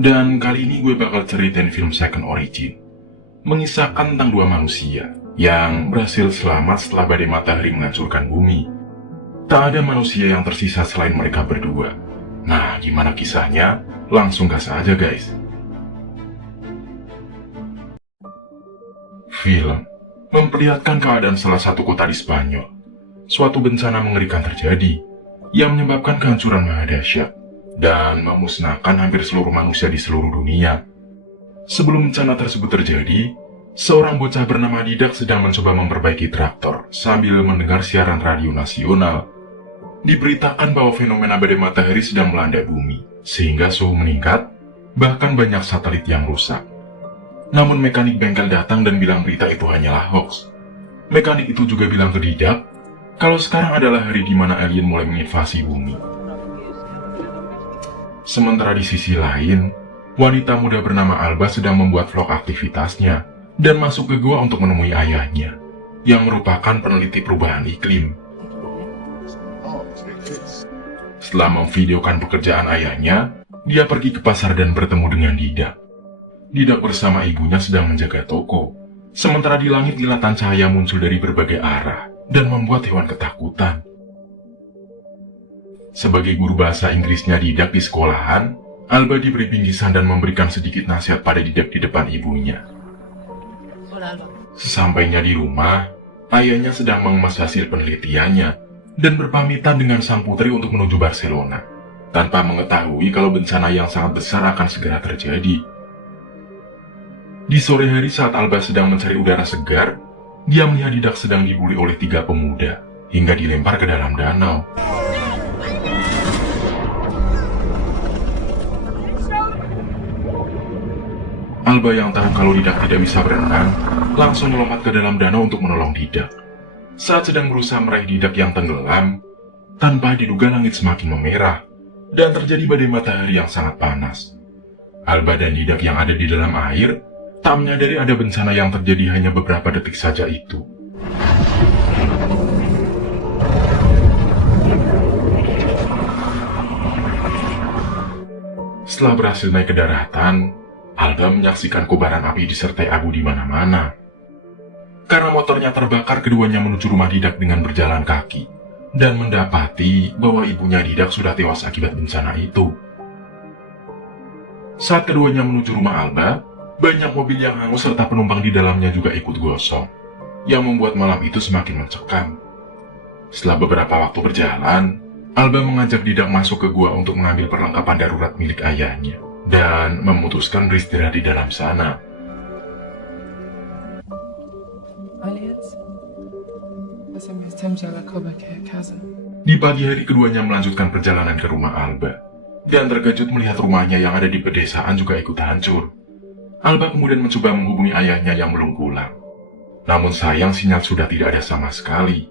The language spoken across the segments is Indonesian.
Dan kali ini gue bakal ceritain film Second Origin, mengisahkan tentang dua manusia yang berhasil selamat setelah badai matahari menghancurkan bumi. Tak ada manusia yang tersisa selain mereka berdua. Nah, gimana kisahnya? Langsung gas aja guys. Film memperlihatkan keadaan salah satu kota di Spanyol. Suatu bencana mengerikan terjadi yang menyebabkan kehancuran maha dahsyat dan memusnahkan hampir seluruh manusia di seluruh dunia. Sebelum bencana tersebut terjadi, seorang bocah bernama Didak sedang mencoba memperbaiki traktor sambil mendengar siaran radio nasional. Diberitakan bahwa fenomena badai matahari sedang melanda bumi, sehingga suhu meningkat, bahkan banyak satelit yang rusak. Namun mekanik bengkel datang dan bilang berita itu hanyalah hoax. Mekanik itu juga bilang ke Didak, kalau sekarang adalah hari di mana alien mulai menginvasi bumi. Sementara di sisi lain, wanita muda bernama Alba sedang membuat vlog aktivitasnya dan masuk ke gua untuk menemui ayahnya, yang merupakan peneliti perubahan iklim. Setelah memvideokan pekerjaan ayahnya, dia pergi ke pasar dan bertemu dengan Didak. Didak bersama ibunya sedang menjaga toko, sementara di langit kilatan cahaya muncul dari berbagai arah dan membuat hewan ketakutan. Sebagai guru bahasa Inggrisnya Didak di sekolahan, Alba diberi bingkisan dan memberikan sedikit nasihat pada Didak di depan ibunya. Sesampainya di rumah, ayahnya sedang mengemas hasil penelitiannya dan berpamitan dengan sang putri untuk menuju Barcelona, tanpa mengetahui kalau bencana yang sangat besar akan segera terjadi. Di sore hari saat Alba sedang mencari udara segar, dia melihat Didak sedang dibuli oleh 3 pemuda hingga dilempar ke dalam danau. Alba yang tahu kalau Didak tidak bisa berenang, langsung melompat ke dalam danau untuk menolong Didak. Saat sedang berusaha meraih Didak yang tenggelam, tanpa diduga langit semakin memerah, dan terjadi badai matahari yang sangat panas. Alba dan Didak yang ada di dalam air, tak menyadari ada bencana yang terjadi hanya beberapa detik saja itu. Setelah berhasil naik ke daratan, Alba menyaksikan kobaran api disertai abu di mana-mana. Karena motornya terbakar, keduanya menuju rumah Didak dengan berjalan kaki dan mendapati bahwa ibunya Didak sudah tewas akibat bencana itu. Saat keduanya menuju rumah Alba, banyak mobil yang hangus serta penumpang di dalamnya juga ikut gosong, yang membuat malam itu semakin mencekam. Setelah beberapa waktu berjalan, Alba mengajak Didak masuk ke gua untuk mengambil perlengkapan darurat milik ayahnya dan memutuskan beristirahat di dalam sana. Di pagi hari keduanya melanjutkan perjalanan ke rumah Alba dan terkejut melihat rumahnya yang ada di pedesaan juga ikut hancur. Alba kemudian mencoba menghubungi ayahnya yang belum pulang. Namun sayang sinyal sudah tidak ada sama sekali.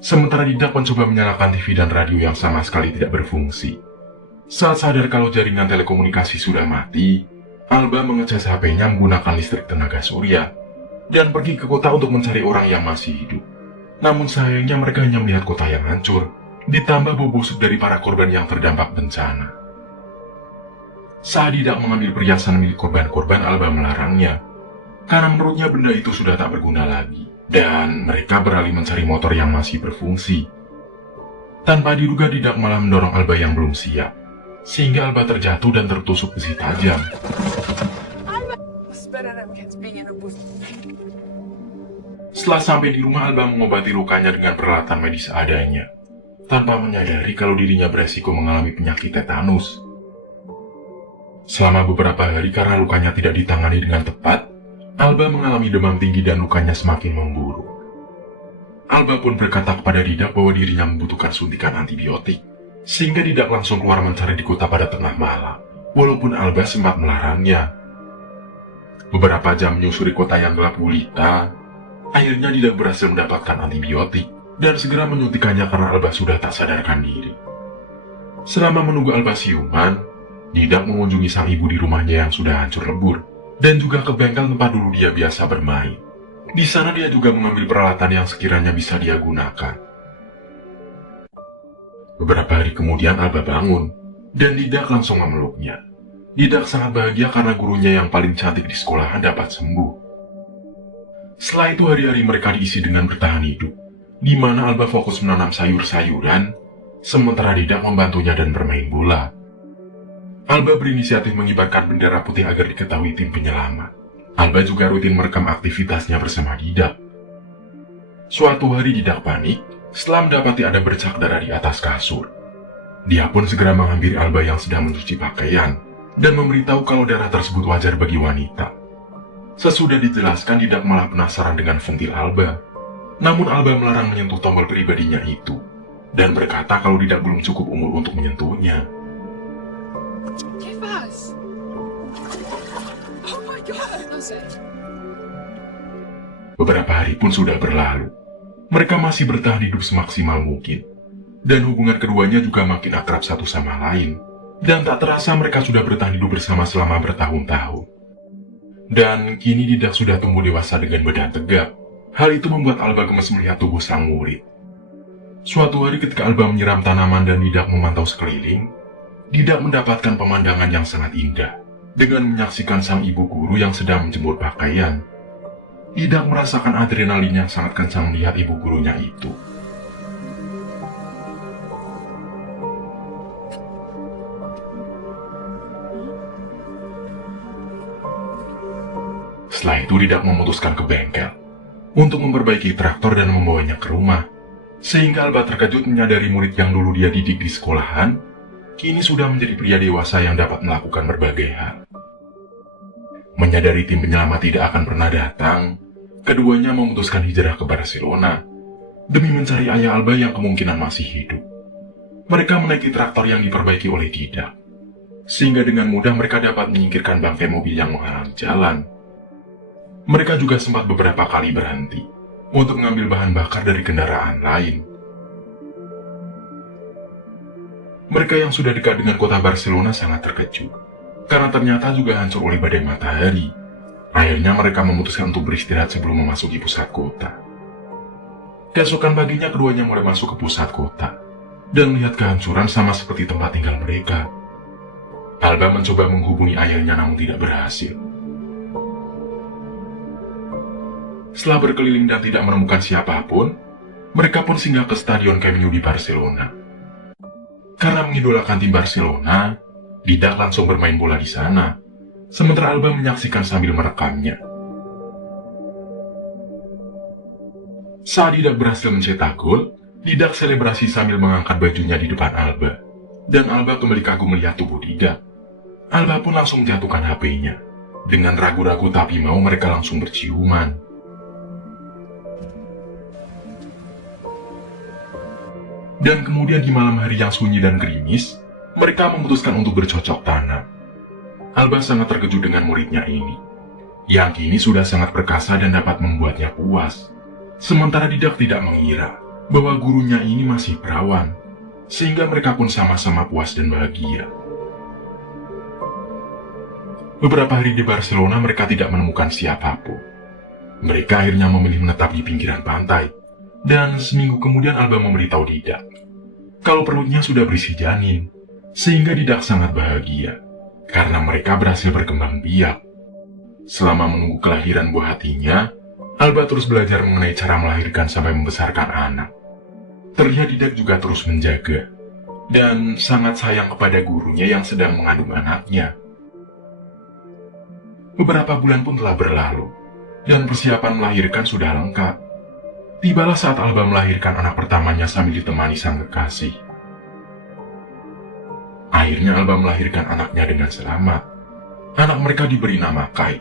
Sementara Didak mencoba menyalakan TV dan radio yang sama sekali tidak berfungsi. Saat sadar kalau jaringan telekomunikasi sudah mati, Alba mengecas HP-nya menggunakan listrik tenaga surya dan pergi ke kota untuk mencari orang yang masih hidup. Namun sayangnya mereka hanya melihat kota yang hancur, ditambah bau busuk dari para korban yang terdampak bencana. Saat Didak mengambil perhiasan milik korban-korban, Alba melarangnya, karena menurutnya benda itu sudah tak berguna lagi, dan mereka beralih mencari motor yang masih berfungsi. Tanpa diduga, Didak malah mendorong Alba yang belum siap, sehingga Alba terjatuh dan tertusuk besi tajam. Setelah sampai di rumah, Alba mengobati lukanya dengan peralatan medis seadanya, tanpa menyadari kalau dirinya beresiko mengalami penyakit tetanus. Selama beberapa hari karena lukanya tidak ditangani dengan tepat, Alba mengalami demam tinggi dan lukanya semakin memburuk. Alba pun berkata kepada Didak bahwa dirinya membutuhkan suntikan antibiotik, sehingga Didak langsung keluar mencari di kota pada tengah malam, walaupun Alba sempat melarangnya. Beberapa jam menyusuri kota yang gelap gulita, akhirnya Didak berhasil mendapatkan antibiotik dan segera menyuntikannya karena Alba sudah tak sadarkan diri. Selama menunggu Alba siuman, Didak mengunjungi sang ibu di rumahnya yang sudah hancur lebur, dan juga ke bengkel tempat dulu dia biasa bermain. Di sana dia juga mengambil peralatan yang sekiranya bisa dia gunakan. Beberapa hari kemudian Alba bangun, dan Didak langsung memeluknya. Didak sangat bahagia karena gurunya yang paling cantik di sekolahan dapat sembuh. Setelah itu hari-hari mereka diisi dengan bertahan hidup, di mana Alba fokus menanam sayur-sayuran, sementara Didak membantunya dan bermain bola. Alba berinisiatif mengibarkan bendera putih agar diketahui tim penyelamat. Alba juga rutin merekam aktivitasnya bersama Didak. Suatu hari Didak panik setelah mendapati ada bercak darah di atas kasur. Dia pun segera menghampiri Alba yang sedang mencuci pakaian dan memberitahu kalau darah tersebut wajar bagi wanita. Sesudah dijelaskan, Didak malah penasaran dengan ventil Alba. Namun Alba melarang menyentuh tombol pribadinya itu dan berkata kalau Didak belum cukup umur untuk menyentuhnya. Kefas! Oh my god! Beberapa hari pun sudah berlalu. Mereka masih bertahan hidup semaksimal mungkin. Dan hubungan keduanya juga makin akrab satu sama lain. Dan tak terasa mereka sudah bertahan hidup bersama selama bertahun-tahun. Dan kini Didak sudah tumbuh dewasa dengan badan tegap. Hal itu membuat Alba gemes melihat tubuh sang murid. Suatu hari ketika Alba menyiram tanaman dan Didak memantau sekeliling, Didak mendapatkan pemandangan yang sangat indah. Dengan menyaksikan sang ibu guru yang sedang menjemur pakaian, Didak merasakan adrenalin yang sangat kencang melihat ibu gurunya itu. Setelah itu Didak memutuskan ke bengkel untuk memperbaiki traktor dan membawanya ke rumah. Sehingga Alba terkejut menyadari murid yang dulu dia didik di sekolahan, kini sudah menjadi pria dewasa yang dapat melakukan berbagai hal. Menyadari tim penyelamat tidak akan pernah datang, keduanya memutuskan hijrah ke Barcelona demi mencari ayah Alba yang kemungkinan masih hidup. Mereka menaiki traktor yang diperbaiki oleh Didak, sehingga dengan mudah mereka dapat menyingkirkan bangkai mobil yang menghalangi jalan. Mereka juga sempat beberapa kali berhenti untuk mengambil bahan bakar dari kendaraan lain. Mereka yang sudah dekat dengan kota Barcelona sangat terkejut, karena ternyata juga hancur oleh badai matahari. Akhirnya mereka memutuskan untuk beristirahat sebelum memasuki pusat kota. Keesokan paginya keduanya mulai masuk ke pusat kota, dan melihat kehancuran sama seperti tempat tinggal mereka. Alba mencoba menghubungi ayahnya namun tidak berhasil. Setelah berkeliling dan tidak menemukan siapapun, mereka pun singgah ke Stadion Camp Nou di Barcelona. Karena mengidolakan tim Barcelona, Didak langsung bermain bola di sana, sementara Alba menyaksikan sambil merekamnya. Saat Didak berhasil mencetak gol, Didak selebrasi sambil mengangkat bajunya di depan Alba, dan Alba kembali kagum melihat tubuh Didak. Alba pun langsung menjatuhkan HP-nya. Dengan ragu-ragu tapi mau, mereka langsung berciuman. Dan kemudian di malam hari yang sunyi dan gerimis, mereka memutuskan untuk bercocok tanam. Alba sangat terkejut dengan muridnya ini, yang kini sudah sangat perkasa dan dapat membuatnya puas. Sementara Didak tidak mengira bahwa gurunya ini masih perawan, sehingga mereka pun sama-sama puas dan bahagia. Beberapa hari di Barcelona mereka tidak menemukan siapapun. Mereka akhirnya memilih menetap di pinggiran pantai. Dan seminggu kemudian Alba memberitahu Didak kalau perutnya sudah berisi janin, sehingga Didak sangat bahagia karena mereka berhasil berkembang biak. Selama menunggu kelahiran buah hatinya, Alba terus belajar mengenai cara melahirkan sampai membesarkan anak. Terlihat Didak juga terus menjaga dan sangat sayang kepada gurunya yang sedang mengandung anaknya. Beberapa bulan pun telah berlalu dan persiapan melahirkan sudah lengkap. Tibalah saat Alba melahirkan anak pertamanya sambil ditemani sang kekasih. Akhirnya Alba melahirkan anaknya dengan selamat. Anak mereka diberi nama Kai.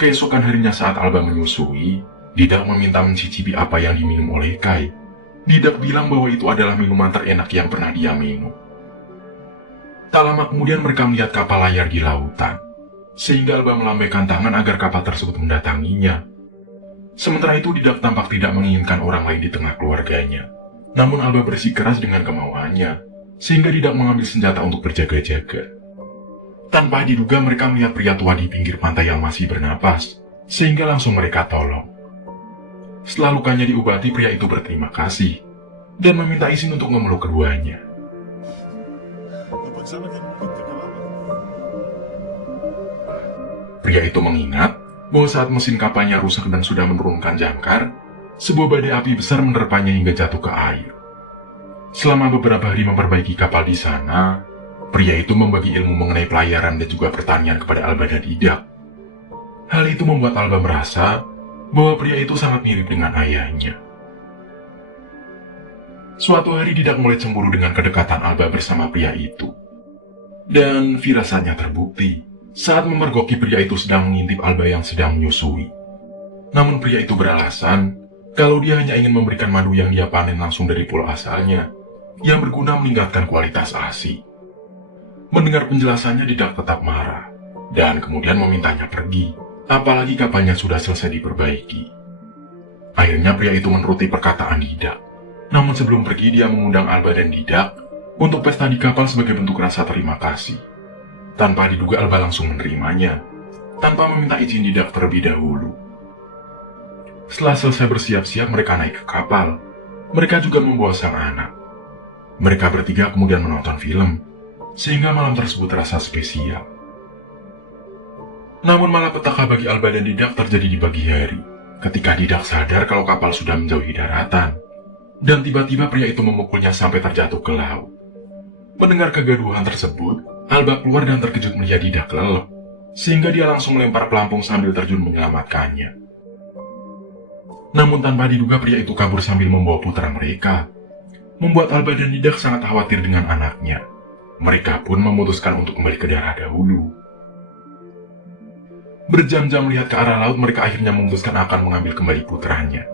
Keesokan harinya saat Alba menyusui, Didak meminta mencicipi apa yang diminum oleh Kai. Didak bilang bahwa itu adalah minuman terenak yang pernah dia minum. Tak lama kemudian mereka melihat kapal layar di lautan, sehingga Alba melambaikan tangan agar kapal tersebut mendatanginya. Sementara itu Didak tampak tidak menginginkan orang lain di tengah keluarganya. Namun Alba bersikeras dengan kemauannya, sehingga Didak mengambil senjata untuk berjaga-jaga. Tanpa diduga mereka melihat pria tua di pinggir pantai yang masih bernapas, sehingga langsung mereka tolong. Setelah lukanya diobati, pria itu berterima kasih, dan meminta izin untuk memeluk keduanya. Lo pensaba que nunca acababa. Pria itu mengingat bahwa saat mesin kapalnya rusak dan sudah menurunkan jangkar, sebuah badai api besar menerpanya hingga jatuh ke air. Selama beberapa hari memperbaiki kapal di sana, pria itu membagi ilmu mengenai pelayaran dan juga pertanian kepada Alba dan Didak. Hal itu membuat Alba merasa bahwa pria itu sangat mirip dengan ayahnya. Suatu hari Didak mulai cemburu dengan kedekatan Alba bersama pria itu. Dan firasatnya terbukti saat memergoki pria itu sedang mengintip Alba yang sedang menyusui. Namun pria itu beralasan kalau dia hanya ingin memberikan madu yang dia panen langsung dari pulau asalnya, yang berguna meningkatkan kualitas ASI. Mendengar penjelasannya, Didak tetap marah, dan kemudian memintanya pergi, apalagi kapalnya sudah selesai diperbaiki. Akhirnya pria itu menuruti perkataan Didak. Namun sebelum pergi, dia mengundang Alba dan Didak untuk pesta di kapal sebagai bentuk rasa terima kasih. Tanpa diduga, Alba langsung menerimanya, tanpa meminta izin Didak terlebih dahulu. Setelah selesai bersiap-siap, mereka naik ke kapal. Mereka juga membawa sang anak. Mereka bertiga kemudian menonton film, sehingga malam tersebut terasa spesial. Namun malapetaka bagi Alba dan Didak terjadi di pagi hari, ketika Didak sadar kalau kapal sudah menjauhi daratan, dan tiba-tiba pria itu memukulnya sampai terjatuh ke laut. Mendengar kegaduhan tersebut, Alba keluar dan terkejut melihat Didak lelep, sehingga dia langsung melempar pelampung sambil terjun menyelamatkannya. Namun tanpa diduga pria itu kabur sambil membawa putra mereka, membuat Alba dan Didak sangat khawatir dengan anaknya. Mereka pun memutuskan untuk kembali ke daerah dahulu. Berjam-jam melihat ke arah laut, mereka akhirnya memutuskan akan mengambil kembali putranya.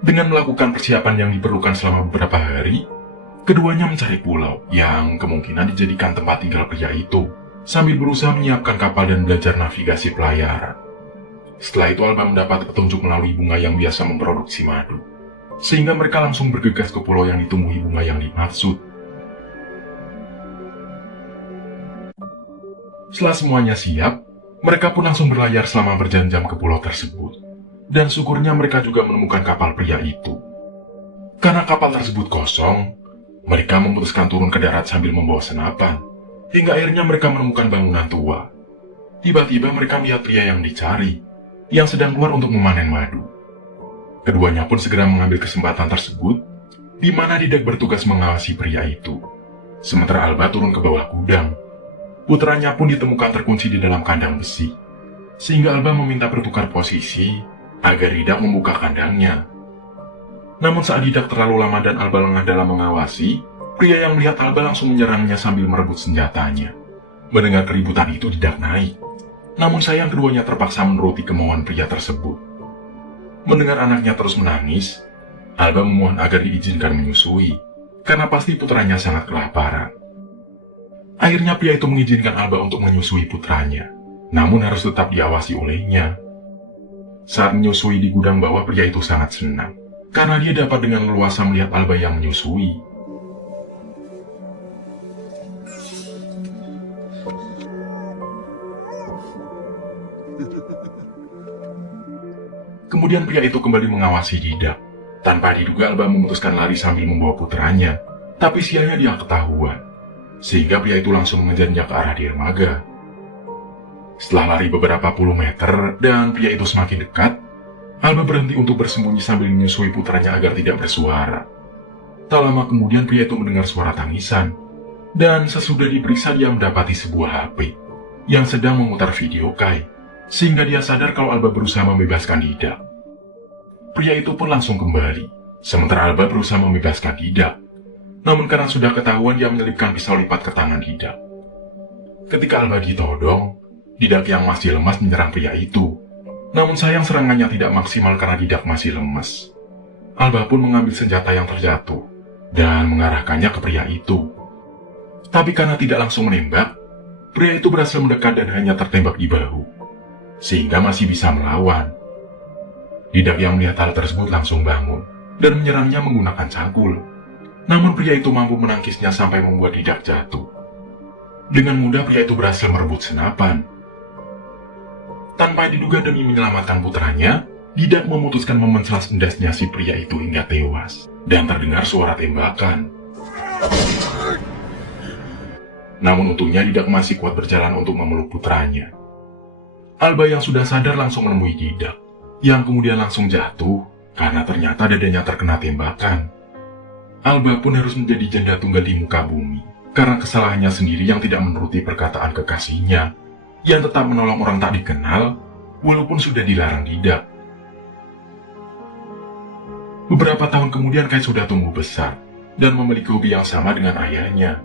Dengan melakukan persiapan yang diperlukan selama beberapa hari, keduanya mencari pulau yang kemungkinan dijadikan tempat tinggal pria itu, sambil berusaha menyiapkan kapal dan belajar navigasi pelayaran. Setelah itu Alba mendapat petunjuk melalui bunga yang biasa memproduksi madu, sehingga mereka langsung bergegas ke pulau yang ditumbuhi bunga yang dimaksud. Setelah semuanya siap, mereka pun langsung berlayar selama berjam-jam ke pulau tersebut. Dan syukurnya mereka juga menemukan kapal pria itu. Karena kapal tersebut kosong, mereka memutuskan turun ke darat sambil membawa senapan, hingga akhirnya mereka menemukan bangunan tua. Tiba-tiba mereka melihat pria yang dicari, yang sedang keluar untuk memanen madu. Keduanya pun segera mengambil kesempatan tersebut, di mana Didak bertugas mengawasi pria itu. Sementara Alba turun ke bawah gudang. Putranya pun ditemukan terkunci di dalam kandang besi, sehingga Alba meminta bertukar posisi agar Didak membuka kandangnya. Namun saat Didak terlalu lama dan Alba lengah dalam mengawasi, pria yang melihat Alba langsung menyerangnya sambil merebut senjatanya. Mendengar keributan itu, Didak naik. Namun sayang keduanya terpaksa menuruti kemauan pria tersebut. Mendengar anaknya terus menangis, Alba memohon agar diizinkan menyusui, karena pasti putranya sangat kelaparan. Akhirnya pria itu mengizinkan Alba untuk menyusui putranya, namun harus tetap diawasi olehnya. Saat menyusui di gudang bawah, pria itu sangat senang, karena dia dapat dengan leluasa melihat Alba yang menyusui. Kemudian pria itu kembali mengawasi Didak. Tanpa diduga Alba memutuskan lari sambil membawa putranya, tapi sialnya dia ketahuan, sehingga pria itu langsung mengejarnya ke arah dermaga. Setelah lari beberapa puluh meter dan pria itu semakin dekat, Alba berhenti untuk bersembunyi sambil menyusui putranya agar tidak bersuara. Tak lama kemudian pria itu mendengar suara tangisan, dan sesudah diperiksa dia mendapati sebuah HP yang sedang memutar video Kai, sehingga dia sadar kalau Alba berusaha membebaskan Didak. Pria itu pun langsung kembali, sementara Alba berusaha membebaskan Didak. Namun karena sudah ketahuan, dia menyelipkan pisau lipat ke tangan Didak. Ketika Alba ditodong, Didak yang masih lemas menyerang pria itu. Namun sayang serangannya tidak maksimal karena Didak masih lemas. Alba pun mengambil senjata yang terjatuh dan mengarahkannya ke pria itu. Tapi karena tidak langsung menembak, pria itu berhasil mendekat dan hanya tertembak di bahu, sehingga masih bisa melawan. Didak yang melihat hal tersebut langsung bangun dan menyerangnya menggunakan cangkul. Namun pria itu mampu menangkisnya sampai membuat Didak jatuh. Dengan mudah pria itu berhasil merebut senapan. Tanpa diduga demi menyelamatkan putranya, Didak memutuskan memenclas endasnya si pria itu hingga tewas, dan terdengar suara tembakan. Namun untungnya Didak masih kuat berjalan untuk memeluk putranya. Alba yang sudah sadar langsung menemui Didak, yang kemudian langsung jatuh karena ternyata dadanya terkena tembakan. Alba pun harus menjadi janda tunggal di muka bumi karena kesalahannya sendiri yang tidak menuruti perkataan kekasihnya, yang tetap menolong orang tak dikenal walaupun sudah dilarang Didak. Beberapa tahun kemudian Kai sudah tumbuh besar dan memiliki hobi yang sama dengan ayahnya.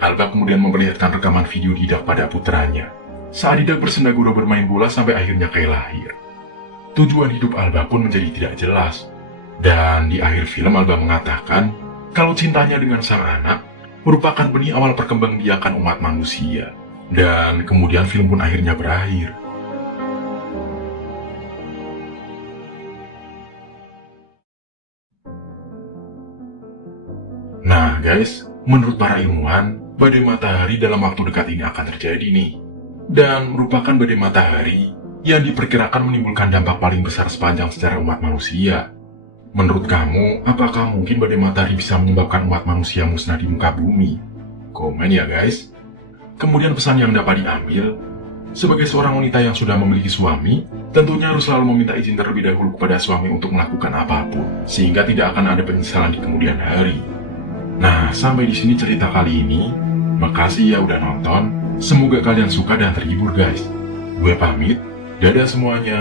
Alba kemudian memperlihatkan rekaman video Didak pada putranya saat Didak bersenda gurau bermain bola sampai akhirnya Kai lahir. Tujuan hidup Alba pun menjadi tidak jelas, dan di akhir film Alba mengatakan kalau cintanya dengan sang anak merupakan benih awal perkembangbiakan umat manusia. Dan kemudian film pun akhirnya berakhir. Nah guys, menurut para ilmuwan, badai matahari dalam waktu dekat ini akan terjadi nih. Dan merupakan badai matahari yang diperkirakan menimbulkan dampak paling besar sepanjang sejarah umat manusia. Menurut kamu, apakah mungkin badai matahari bisa menyebabkan umat manusia musnah di muka bumi? Komen ya guys. Kemudian pesan yang dapat diambil, sebagai seorang wanita yang sudah memiliki suami, tentunya harus selalu meminta izin terlebih dahulu kepada suami untuk melakukan apapun, sehingga tidak akan ada penyesalan di kemudian hari. Nah, sampai di sini cerita kali ini. Makasih ya udah nonton. Semoga kalian suka dan terhibur guys. Gue pamit. Dadah semuanya.